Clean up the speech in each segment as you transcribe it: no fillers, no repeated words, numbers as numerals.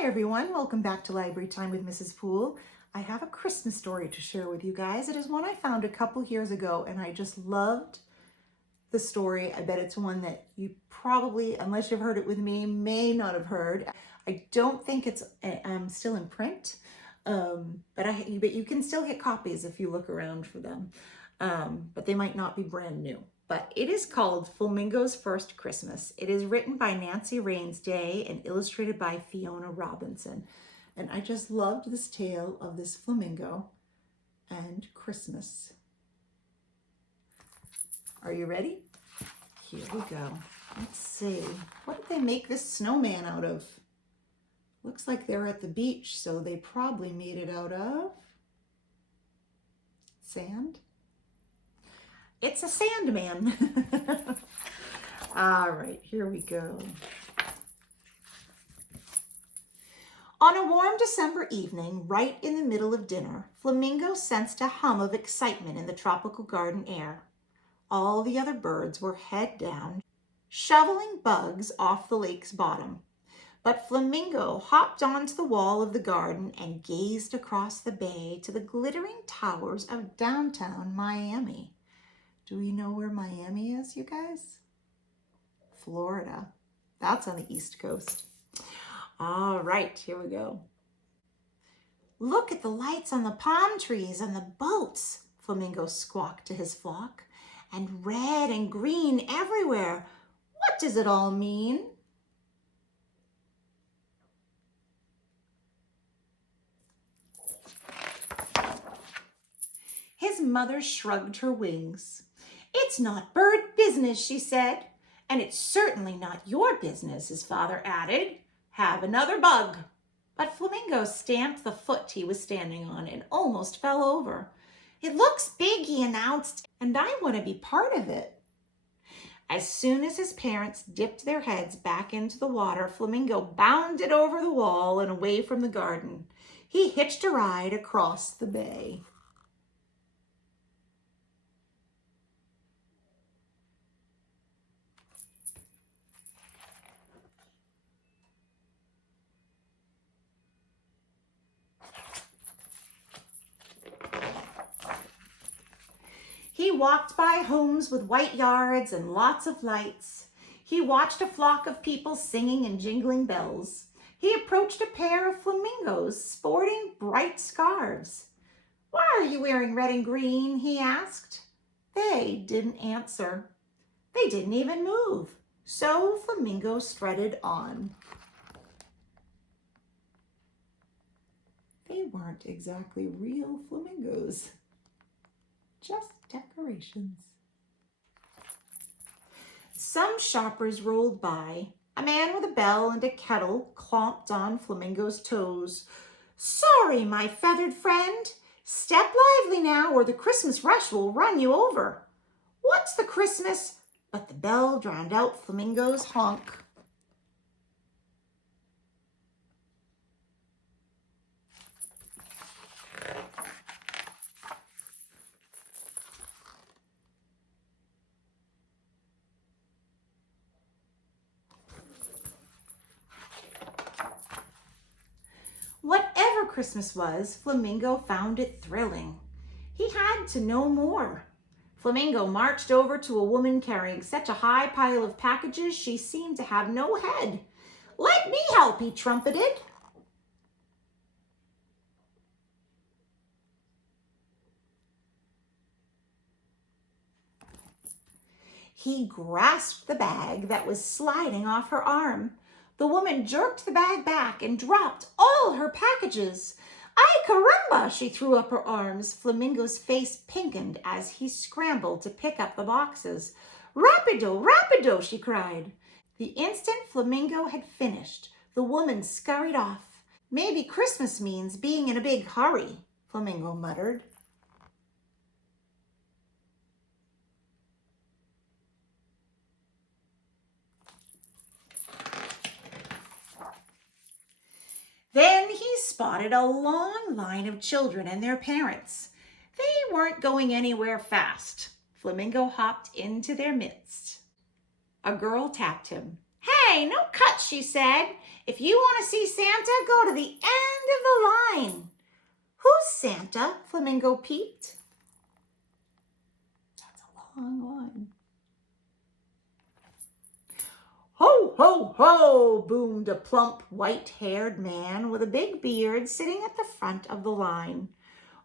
Hi everyone, welcome back to Library Time with Mrs. Poole. I have a Christmas story to share with you guys. It is one I found a couple years ago and I just loved the story. I bet it's one that you probably, unless you've heard it with me, may not have heard. I don't think it's still in print, but you can still get copies if you look around for them, but they might not be brand new. But it is called Flamingo's First Christmas. It is written by Nancy Rains Day and illustrated by Fiona Robinson. And I just loved this tale of this flamingo and Christmas. Are you ready? Here we go. Let's see. What did they make this snowman out of? Looks like they're at the beach, so they probably made it out of sand. It's a sandman. All right, here we go. On a warm December evening, right in the middle of dinner, Flamingo sensed a hum of excitement in the tropical garden air. All the other birds were head down, shoveling bugs off the lake's bottom. But Flamingo hopped onto the wall of the garden and gazed across the bay to the glittering towers of downtown Miami. Do we know where Miami is, you guys? Florida. That's on the East Coast. All right, here we go. Look at the lights on the palm trees and the boats, Flamingo squawked to his flock. And red and green everywhere. What does it all mean? His mother shrugged her wings. It's not bird business, she said. And it's certainly not your business, his father added. Have another bug. But Flamingo stamped the foot he was standing on and almost fell over. It looks big, he announced, and I want to be part of it. As soon as his parents dipped their heads back into the water, Flamingo bounded over the wall and away from the garden. He hitched a ride across the bay. He walked by homes with white yards and lots of lights. He watched a flock of people singing and jingling bells. He approached a pair of flamingos sporting bright scarves. Why are you wearing red and green? He asked. They didn't answer. They didn't even move. So Flamingo strutted on. They weren't exactly real flamingos. Just decorations. Some shoppers rolled by. A man with a bell and a kettle clomped on Flamingo's toes. Sorry, my feathered friend. Step lively now or the Christmas rush will run you over. What's the Christmas? But the bell drowned out Flamingo's honk. Whatever Christmas was, Flamingo found it thrilling. He had to know more. Flamingo marched over to a woman carrying such a high pile of packages she seemed to have no head. Let me help, he trumpeted. He grasped the bag that was sliding off her arm. The woman jerked the bag back and dropped all her packages. Ay, caramba, she threw up her arms. Flamingo's face pinkened as he scrambled to pick up the boxes. Rapido, rapido, she cried. The instant Flamingo had finished, the woman scurried off. Maybe Christmas means being in a big hurry, Flamingo muttered. Then he spotted a long line of children and their parents. They weren't going anywhere fast. Flamingo hopped into their midst. A girl tapped him. Hey, no cuts, she said. If you want to see Santa, go to the end of the line. Who's Santa? Flamingo peeped. That's a long line. Ho, ho, ho, boomed a plump, white-haired man with a big beard sitting at the front of the line.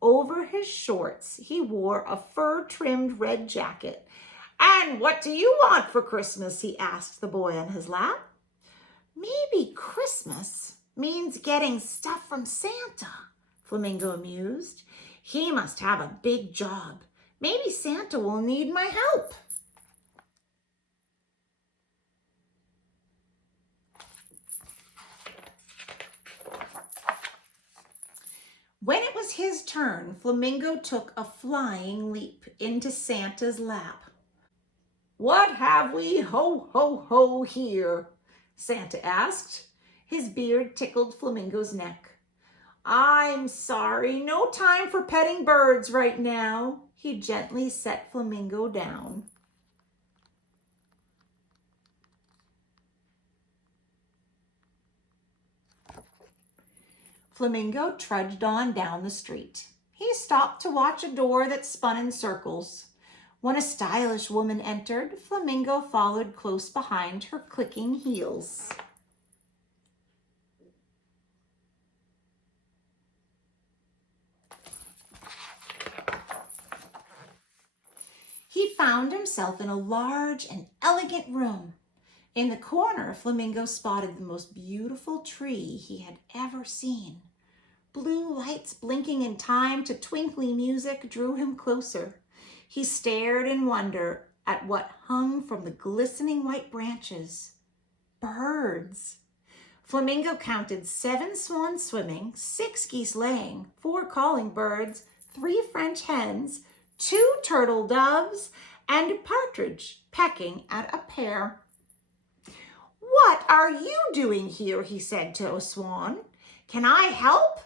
Over his shorts, he wore a fur-trimmed red jacket. And what do you want for Christmas? He asked the boy on his lap. Maybe Christmas means getting stuff from Santa, Flamingo mused. He must have a big job. Maybe Santa will need my help. When it was his turn, Flamingo took a flying leap into Santa's lap. What have we ho, ho, ho here? Santa asked. His beard tickled Flamingo's neck. I'm sorry, no time for petting birds right now. He gently set Flamingo down. Flamingo trudged on down the street. He stopped to watch a door that spun in circles. When a stylish woman entered, Flamingo followed close behind her clicking heels. He found himself in a large and elegant room. In the corner, Flamingo spotted the most beautiful tree he had ever seen. Blue lights blinking in time to twinkly music drew him closer. He stared in wonder at what hung from the glistening white branches. Birds. Flamingo counted 7 swans swimming, 6 geese laying, 4 calling birds, 3 French hens, 2 turtle doves, and a partridge pecking at a pear. What are you doing here? He said to a swan. Can I help?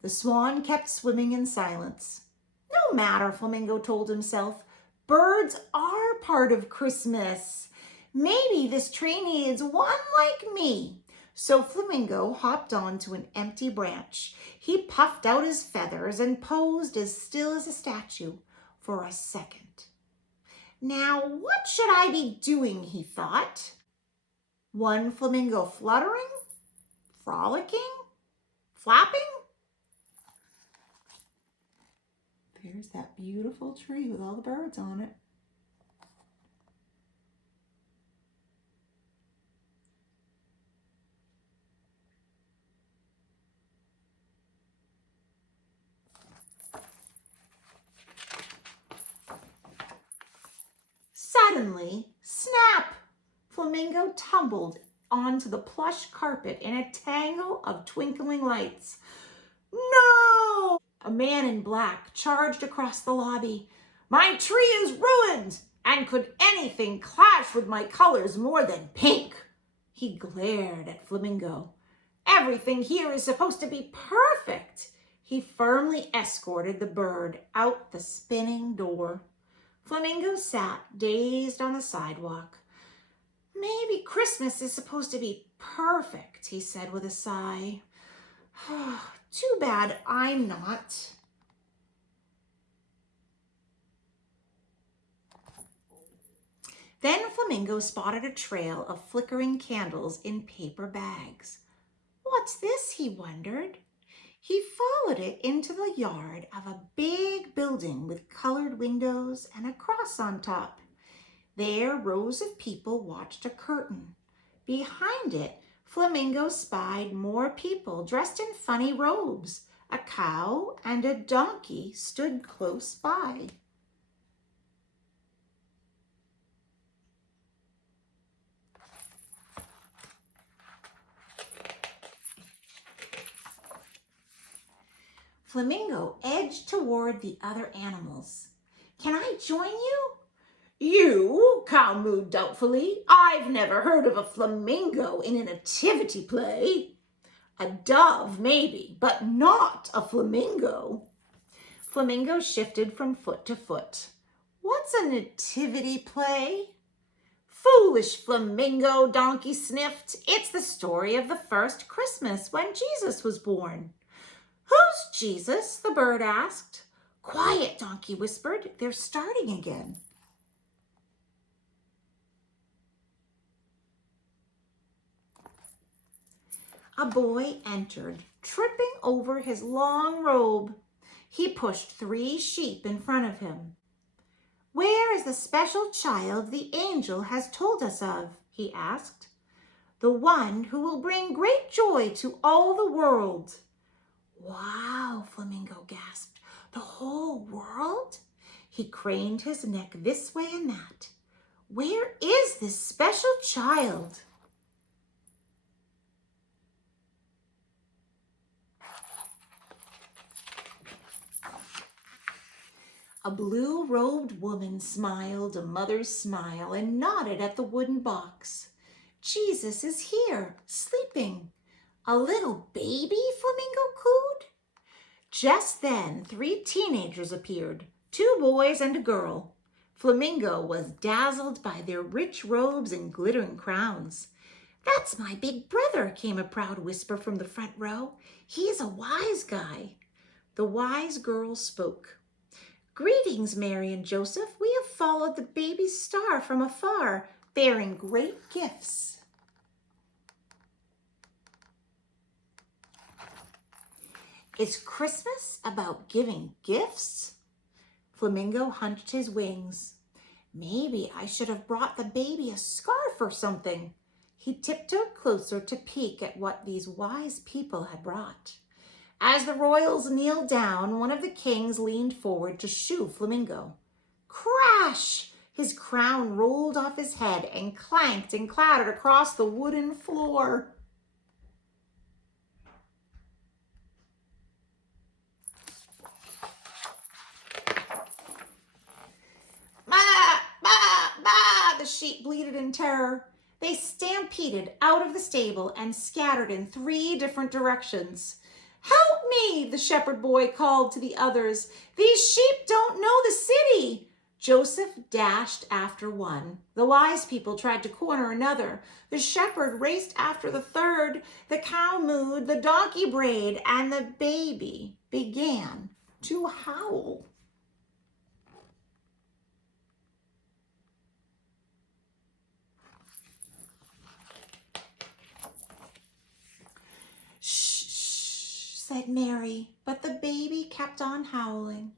The swan kept swimming in silence. No matter, Flamingo told himself. Birds are part of Christmas. Maybe this tree needs one like me. So Flamingo hopped onto an empty branch. He puffed out his feathers and posed as still as a statue for a second. Now, what should I be doing, he thought. One flamingo fluttering, frolicking, flapping. There's that beautiful tree with all the birds on it. Suddenly, snap! Flamingo tumbled onto the plush carpet in a tangle of twinkling lights. No! A man in black charged across the lobby. My tree is ruined! And could anything clash with my colors more than pink? He glared at Flamingo. Everything here is supposed to be perfect. He firmly escorted the bird out the spinning door. Flamingo sat dazed on the sidewalk. Maybe Christmas is supposed to be perfect, he said with a sigh. Too bad I'm not. Then Flamingo spotted a trail of flickering candles in paper bags. What's this, he wondered. He followed it into the yard of a big building with colored windows and a cross on top. There, rows of people watched a curtain. Behind it, Flamingo spied more people dressed in funny robes. A cow and a donkey stood close by. Flamingo edged toward the other animals. Can I join you? You? Cow mooed doubtfully. I've never heard of a flamingo in a nativity play. A dove, maybe, but not a flamingo. Flamingo shifted from foot to foot. What's a nativity play? Foolish Flamingo, Donkey sniffed. It's the story of the first Christmas when Jesus was born. Who's Jesus? The bird asked. Quiet, Donkey whispered. They're starting again. A boy entered, tripping over his long robe. He pushed 3 sheep in front of him. Where is the special child the angel has told us of? He asked. The one who will bring great joy to all the world. Wow, Flamingo gasped. The whole world? He craned his neck this way and that. Where is this special child? A blue-robed woman smiled a mother's smile and nodded at the wooden box. Jesus is here, sleeping. A little baby, Flamingo cooed. Just then, 3 teenagers appeared, 2 boys and a girl. Flamingo was dazzled by their rich robes and glittering crowns. That's my big brother, came a proud whisper from the front row. He's a wise guy. The wise girl spoke. Greetings, Mary and Joseph. We have followed the baby star from afar, bearing great gifts. Is Christmas about giving gifts? Flamingo hunched his wings. Maybe I should have brought the baby a scarf or something. He tiptoed closer to peek at what these wise people had brought. As the royals kneeled down, one of the kings leaned forward to shoo Flamingo. Crash! His crown rolled off his head and clanked and clattered across the wooden floor. Bah! Bah! Bah! The sheep bleated in terror. They stampeded out of the stable and scattered in 3 different directions. Help me, the shepherd boy called to the others. These sheep don't know the city. Joseph dashed after one. The wise people tried to corner another. The shepherd raced after the third. The cow mooed, the donkey brayed, and the baby began to howl. Said Mary, but the baby kept on howling.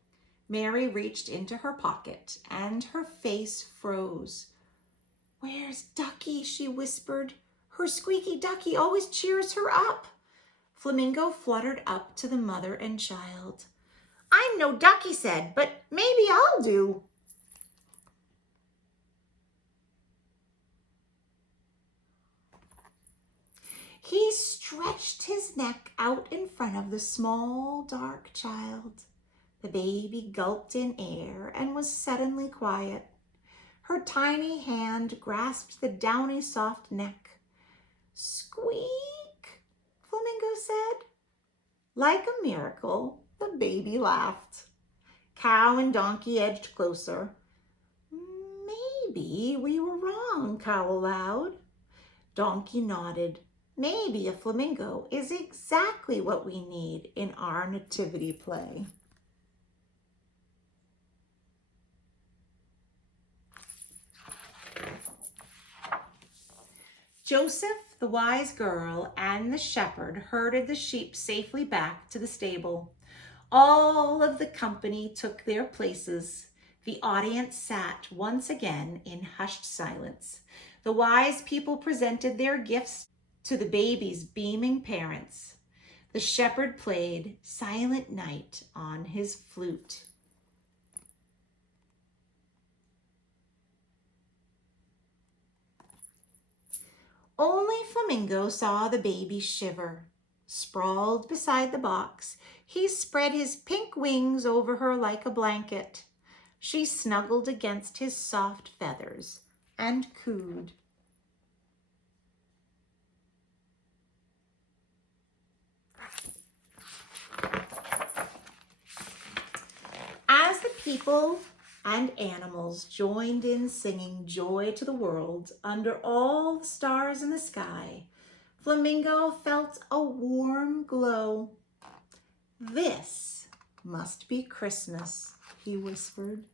Mary reached into her pocket and her face froze. Where's Ducky? She whispered. Her squeaky ducky always cheers her up. Flamingo fluttered up to the mother and child. I'm no duck, he said, but maybe I'll do. He stretched his neck out in front of the small, dark child. The baby gulped in air and was suddenly quiet. Her tiny hand grasped the downy, soft neck. Squeak, Flamingo said. Like a miracle, the baby laughed. Cow and donkey edged closer. Maybe we were wrong, Cow allowed. Donkey nodded. Maybe a flamingo is exactly what we need in our nativity play. Joseph, the wise girl, and the shepherd herded the sheep safely back to the stable. All of the company took their places. The audience sat once again in hushed silence. The wise people presented their gifts to the baby's beaming parents. The shepherd played Silent Night on his flute. Only Flamingo saw the baby shiver. Sprawled beside the box, he spread his pink wings over her like a blanket. She snuggled against his soft feathers and cooed. As the people and animals joined in singing joy to the world under all the stars in the sky. Flamingo felt a warm glow. "This must be Christmas," he whispered.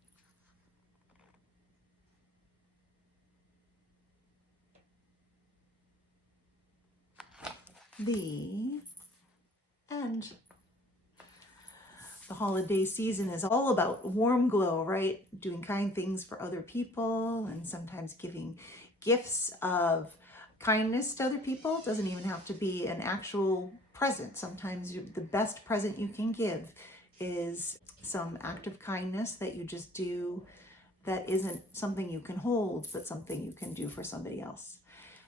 The end. The holiday season is all about warm glow, right? Doing kind things for other people and sometimes giving gifts of kindness to other people. It doesn't even have to be an actual present. Sometimes the best present you can give is some act of kindness that you just do that isn't something you can hold, but something you can do for somebody else.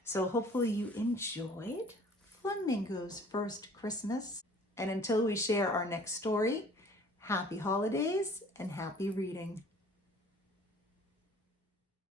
So hopefully you enjoyed Flamingo's first Christmas. And until we share our next story, happy holidays and happy reading.